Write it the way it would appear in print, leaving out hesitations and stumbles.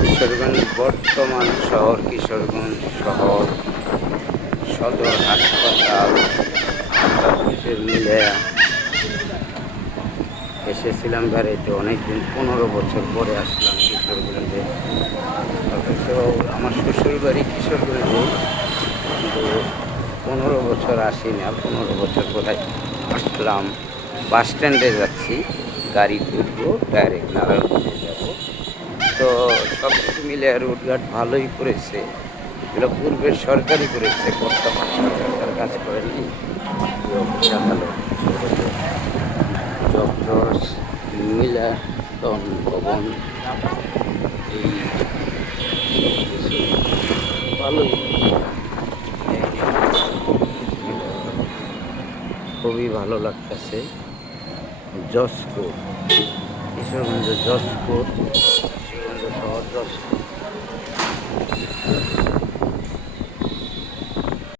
কিশোরগঞ্জ বর্তমান শহর, কিশোরগঞ্জ শহর সদর হাসপাতাল সব কিছু মিলে এসেছিলাম বেড়াইতে অনেকদিন, 15 বছর পরে আসলাম কিশোরগঞ্জে। অথচ আমার শ্বশুর বাড়ি কিশোরগঞ্জে, কিন্তু 15 বছর আসিনি। আর 15 বছর পরে আসলাম। বাস স্ট্যান্ডে যাচ্ছি, গাড়ি তুলবো, ডাইরেক্ট নারায়ণগঞ্জে যাব। তো সব কিছু মিলে রোডঘাট ভালোই করেছে। এগুলো পূর্বের সরকারই করেছে, বর্তমান সরকার তার কাজ করেনি। ভালো ডক্টর মিলাটন ভবন, এই কিছু ভালোই, খুবই ভালো লাগতেছে। জসকোট, কিশোরগঞ্জ জসকোট, কিশোরগঞ্জ শহর জসকোট।